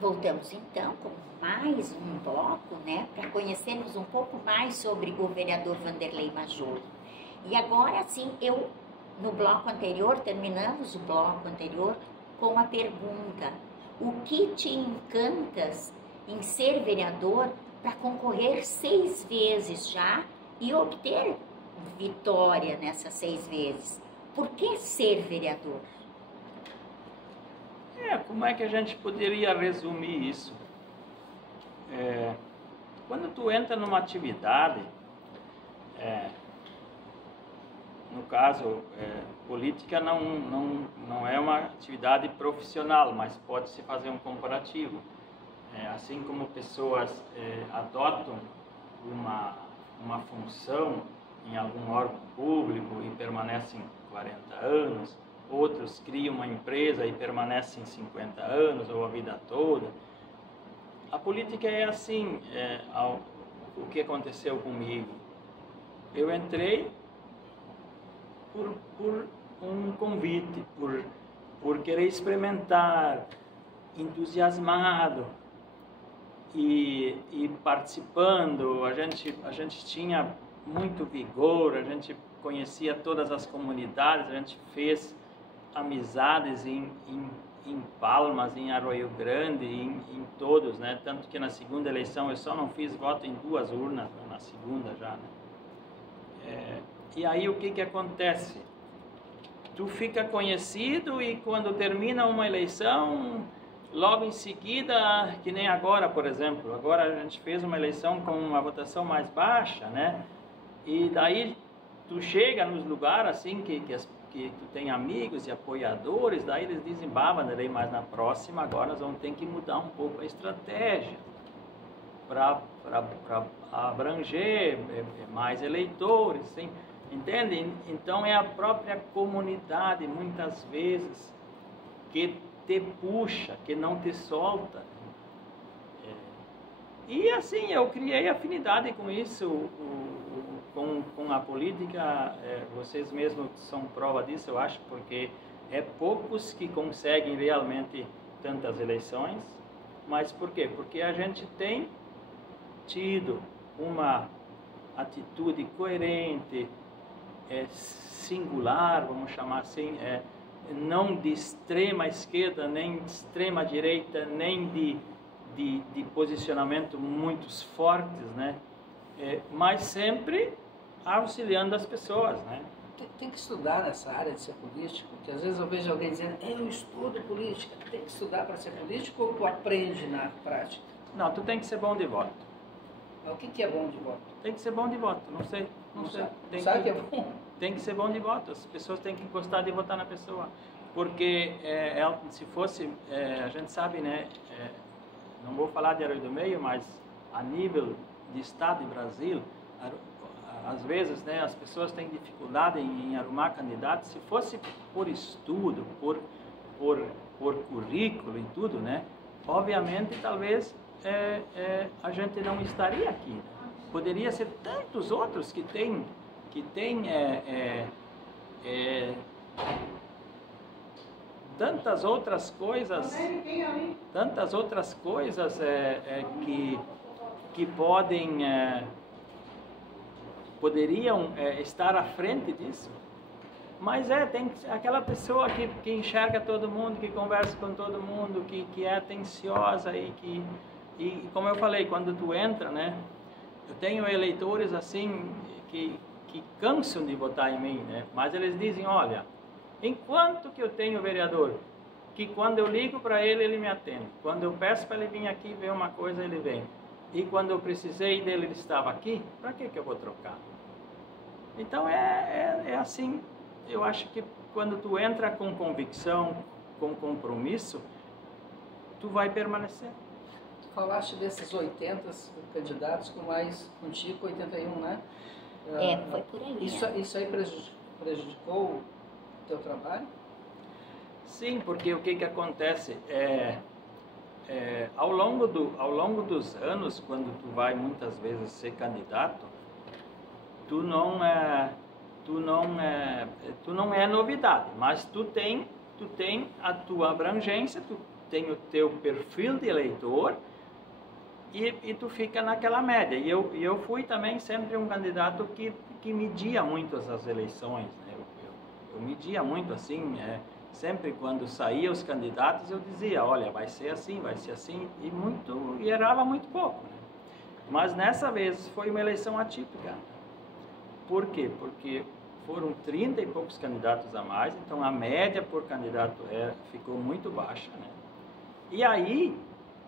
Voltamos então com mais um bloco, né, para conhecermos um pouco mais sobre o vereador Vanderlei Majolo. E agora sim, no bloco anterior, terminamos o bloco anterior com a pergunta: o que te encantas em ser vereador para concorrer 6 vezes já e obter vitória nessas 6 vezes? Por que ser vereador? Como é que a gente poderia resumir isso? Quando tu entra numa atividade, no caso, política não é uma atividade profissional, mas pode-se fazer um comparativo. Assim como pessoas adotam uma função em algum órgão público e permanecem 40 anos, outros criam uma empresa e permanecem 50 anos ou a vida toda. A política é assim. O que aconteceu comigo? Eu entrei por um convite, por querer experimentar, entusiasmado e participando. A gente tinha muito vigor, a gente conhecia todas as comunidades, a gente fez amizades em Palmas, em Arroio Grande, em todos, né? Tanto que na segunda eleição eu só não fiz voto em 2 urnas, na segunda já, né? E aí o que acontece? Tu fica conhecido e quando termina uma eleição, logo em seguida, que nem agora, por exemplo, agora a gente fez uma eleição com uma votação mais baixa, né? E daí tu chega nos lugares assim que tu tem amigos e apoiadores, daí eles dizem: Vanderlei, mas na próxima agora nós vamos ter que mudar um pouco a estratégia para abranger mais eleitores, sim. Entende? Então é a própria comunidade, muitas vezes, que te puxa, que não te solta. E assim, eu criei afinidade com isso, com a política. Vocês mesmos são prova disso, eu acho, porque é poucos que conseguem realmente tantas eleições. Mas por quê? Porque a gente tem tido uma atitude coerente, singular, vamos chamar assim, não de extrema esquerda, nem de extrema direita, nem de posicionamento muito fortes, né? Mas sempre auxiliando as pessoas, né? Tem que estudar nessa área de ser político, porque às vezes eu vejo alguém dizendo: eu estudo política. Tem que estudar para ser político ou tu aprende na prática? Não, tu tem que ser bom de voto. Mas o que é bom de voto? Tem que ser bom de voto, não sei. Sabe que é bom? Tem que ser bom de voto, as pessoas têm que gostar de votar na pessoa. Porque se fosse, a gente sabe, né? Não vou falar de Arroio do Meio, mas a nível de Estado e Brasil, às vezes, né, as pessoas têm dificuldade em arrumar candidatos. Se fosse por estudo, por currículo e tudo, né, obviamente, talvez a gente não estaria aqui. Poderia ser tantos outros que têm tantas outras coisas que poderiam estar à frente disso. Mas tem aquela pessoa que enxerga todo mundo, que conversa com todo mundo, que é atenciosa e como eu falei, quando tu entra, né, eu tenho eleitores assim que cansam de votar em mim, né, mas eles dizem: olha, enquanto que eu tenho vereador, que quando eu ligo para ele, ele me atende. Quando eu peço para ele vir aqui ver uma coisa, ele vem. E quando eu precisei dele, ele estava aqui, para que eu vou trocar? Então é assim, eu acho que quando tu entra com convicção, com compromisso, tu vai permanecer. Tu falaste desses 80 candidatos, com mais contigo, 81, né? Foi por aí. Isso aí prejudicou o teu trabalho? Sim, porque o que acontece ao longo dos anos, quando tu vai muitas vezes ser candidato, tu não é novidade, mas tu tem a tua abrangência, tem o teu perfil de eleitor e tu fica naquela média. E eu fui também sempre um candidato que media muito essas eleições, né? Eu media muito assim, sempre quando saía os candidatos eu dizia, olha, vai ser assim, e errava muito pouco, né? Mas nessa vez foi uma eleição atípica. Por quê? Porque foram 30 e poucos candidatos a mais, então a média por candidato ficou muito baixa, né? E aí,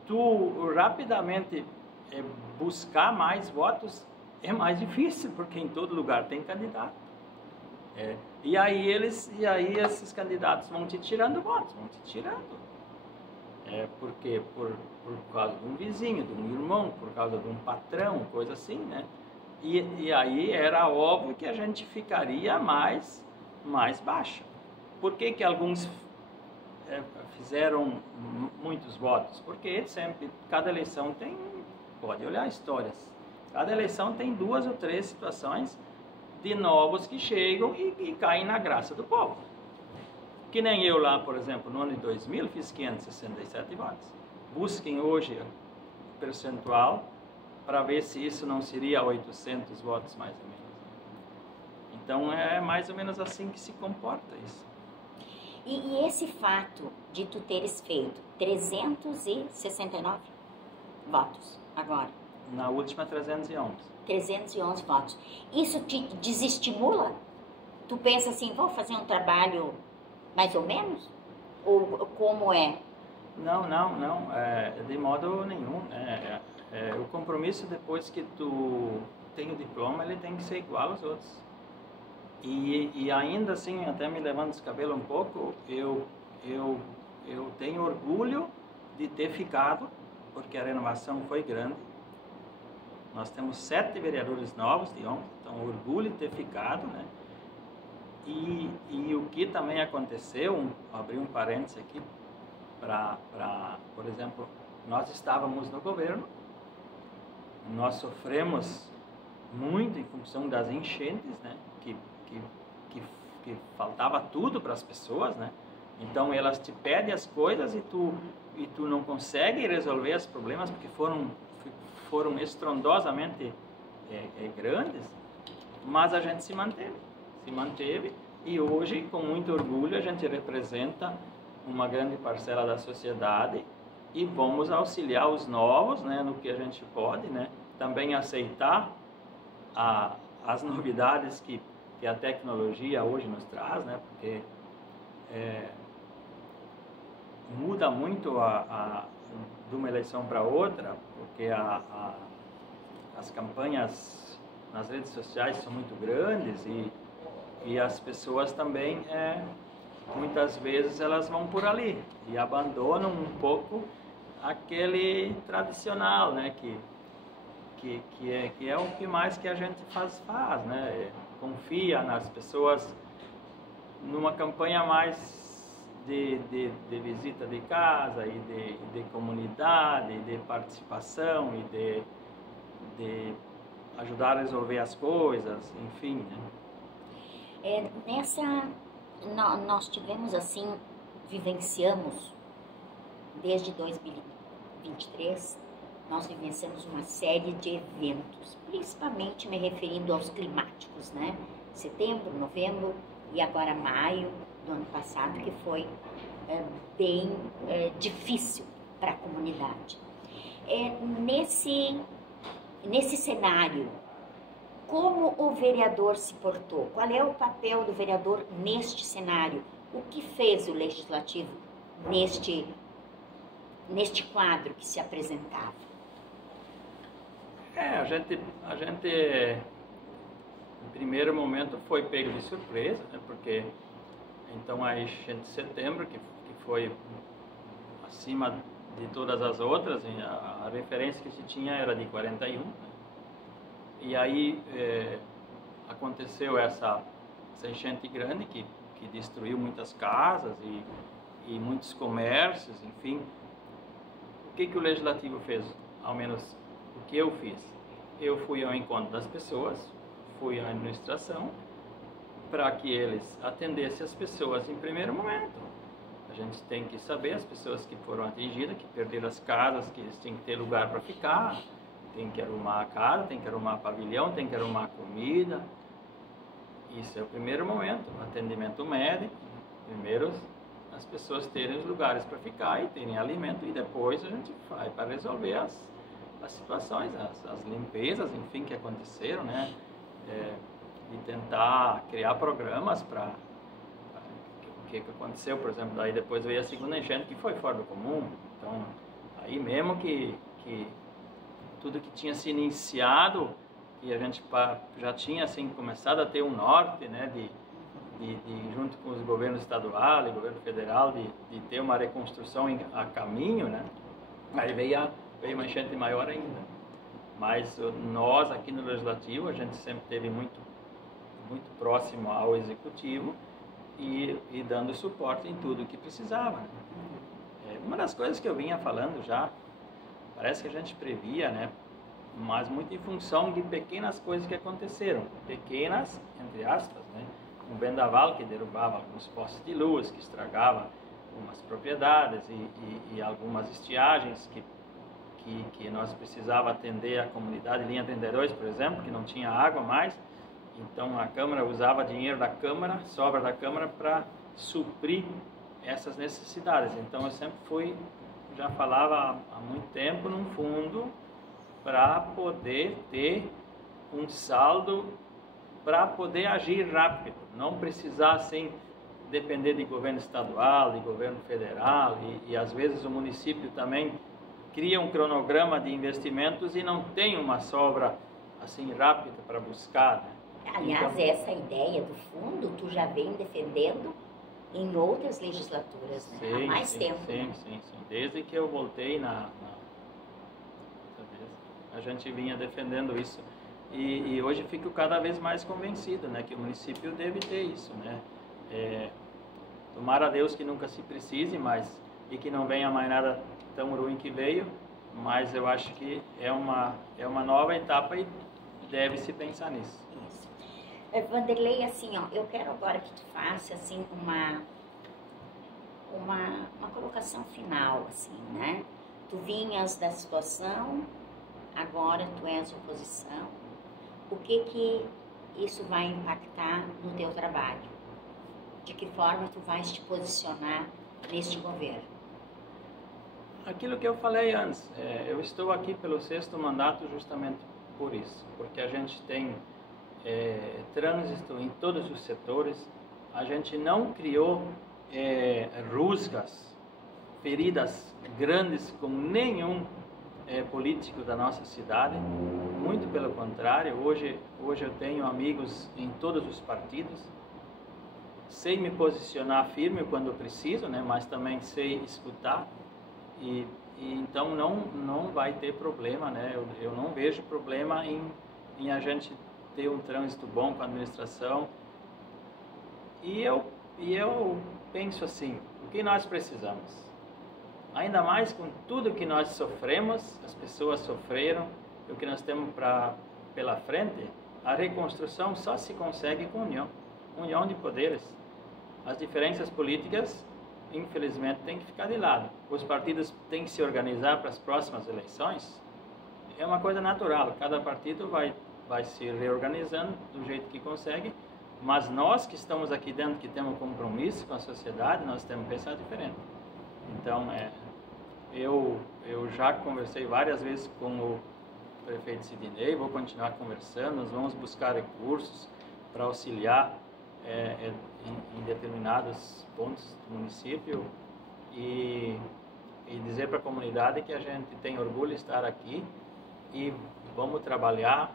tu rapidamente buscar mais votos é mais difícil, porque em todo lugar tem candidato. E aí esses candidatos vão te tirando votos, vão te tirando. Porque por causa de um vizinho, de um irmão, por causa de um patrão, coisa assim, né? E aí era óbvio que a gente ficaria mais baixa. Por que alguns fizeram muitos votos? Porque sempre, cada eleição tem, pode olhar histórias, cada eleição tem 2 ou 3 situações de novos que chegam e caem na graça do povo. Que nem eu lá, por exemplo, no ano de 2000, fiz 567 votos. Busquem hoje o percentual para ver se isso não seria 800 votos, mais ou menos. Então, é mais ou menos assim que se comporta isso. E esse fato de tu teres feito 369 votos agora? Na última, 311. 311 votos. Isso te desestimula? Tu pensa assim, vou fazer um trabalho mais ou menos? Ou como é? Não, de modo nenhum. O compromisso, depois que tu tem o diploma, ele tem que ser igual aos outros. E ainda assim, até me levando os cabelos um pouco, eu tenho orgulho de ter ficado, porque a renovação foi grande. Nós temos 7 vereadores novos de ontem, então orgulho de ter ficado, né? E o que também aconteceu, abrir um parênteses aqui, por exemplo, nós estávamos no governo, nós sofremos muito em função das enchentes, né? Que faltava tudo para as pessoas, né? Então elas te pedem as coisas e tu não consegue resolver os problemas porque foram estrondosamente grandes, mas a gente se manteve e hoje, com muito orgulho, a gente representa uma grande parcela da sociedade e vamos auxiliar os novos, né, no que a gente pode, né? Também aceitar as novidades que a tecnologia hoje nos traz, né? Porque muda muito de uma eleição para outra, porque as campanhas nas redes sociais são muito grandes e as pessoas também, muitas vezes, elas vão por ali e abandonam um pouco aquele tradicional, né? Que é o que mais que a gente faz, né? Confia nas pessoas numa campanha mais de visita de casa e de comunidade, de participação e de ajudar a resolver as coisas, enfim, né? Nós tivemos assim, vivenciamos desde 2023, nós vivenciamos uma série de eventos, principalmente me referindo aos climáticos, né? Setembro, novembro e agora maio do ano passado, que foi bem difícil para a comunidade. Nesse cenário, como o vereador se portou? Qual é o papel do vereador neste cenário? O que fez o legislativo neste quadro que se apresentava? A gente no primeiro momento foi pego de surpresa, né? Porque então a enchente de setembro, que foi acima de todas as outras, a referência que se tinha era de 41, né? E aí aconteceu essa enchente grande que destruiu muitas casas e muitos comércios, enfim. O que o legislativo fez? Ao menos o que eu fiz? Eu fui ao encontro das pessoas, fui à administração, para que eles atendessem as pessoas em primeiro momento. A gente tem que saber as pessoas que foram atingidas, que perderam as casas, que eles têm que ter lugar para ficar, tem que arrumar a casa, tem que arrumar pavilhão, tem que arrumar comida. Isso é o primeiro momento, o atendimento médico. Primeiro as pessoas terem os lugares para ficar e terem alimento, e depois a gente vai para resolver as situações, as limpezas, enfim, que aconteceram, né? E tentar criar programas para o que aconteceu, por exemplo, daí depois veio a segunda enchente, que foi fora do comum. Então, aí mesmo que tudo que tinha se iniciado, e a gente já tinha assim começado a ter um norte, né, junto com os governos estadual e governo federal, de ter uma reconstrução a caminho, né? Aí veio uma enchente maior ainda. Mas nós aqui no Legislativo, a gente sempre esteve muito próximo ao Executivo e dando suporte em tudo que precisava, né? Uma das coisas que eu vinha falando já, parece que a gente previa, né? Mas muito em função de pequenas coisas que aconteceram, pequenas, entre aspas, né? Um vendaval que derrubava alguns postes de luz, que estragava algumas propriedades e algumas estiagens que nós precisava atender a comunidade, linha 32, por exemplo, que não tinha água mais. Então a Câmara usava dinheiro da Câmara, sobra da Câmara, para suprir essas necessidades. Então eu sempre já falava há muito tempo, num fundo, para poder ter um saldo, para poder agir rápido, não precisar assim depender de governo estadual, de governo federal, e às vezes o município também cria um cronograma de investimentos e não tem uma sobra assim rápida para buscar, né? Aliás, então, essa ideia do fundo tu já vem defendendo em outras legislaturas, né? Sim, há mais tempo. Sim, né? sim. Desde que eu voltei a gente vinha defendendo isso. E hoje fico cada vez mais convencido, né, que o município deve ter isso, né? Tomara a Deus que nunca se precise, e que não venha mais nada tão ruim que veio, mas eu acho que é uma nova etapa e deve-se pensar nisso. Isso. Vanderlei, assim, ó, eu quero agora que tu faça assim uma colocação final, assim, né? Tu vinhas da situação, agora tu és oposição. O que isso vai impactar no teu trabalho? De que forma tu vais te posicionar neste governo? Aquilo que eu falei antes, eu estou aqui pelo 6º mandato justamente por isso, porque a gente tem trânsito em todos os setores, a gente não criou rusgas, feridas grandes com nenhum político da nossa cidade, muito pelo contrário. Hoje eu tenho amigos em todos os partidos, sei me posicionar firme quando preciso, né, mas também sei escutar, e então não vai ter problema, né? Eu não vejo problema em a gente ter um trânsito bom com a administração, e eu penso assim, o que nós precisamos? Ainda mais com tudo que nós sofremos, as pessoas sofreram, o que nós temos pela frente, a reconstrução só se consegue com união de poderes. As diferenças políticas, infelizmente, têm que ficar de lado. Os partidos têm que se organizar para as próximas eleições. É uma coisa natural, cada partido vai se reorganizando do jeito que consegue, mas nós que estamos aqui dentro, que temos compromisso com a sociedade, nós temos que pensar diferente. Então, eu já conversei várias vezes com o prefeito Sidney, vou continuar conversando, nós vamos buscar recursos para auxiliar em determinados pontos do município e dizer para a comunidade que a gente tem orgulho de estar aqui e vamos trabalhar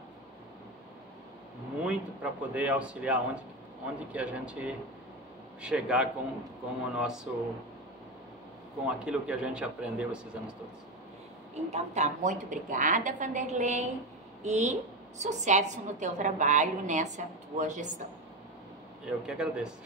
muito para poder auxiliar onde que a gente chegar com o nosso, com aquilo que a gente aprendeu esses anos todos. Então tá, muito obrigada, Vanderlei, e sucesso no teu trabalho nessa tua gestão. Eu que agradeço.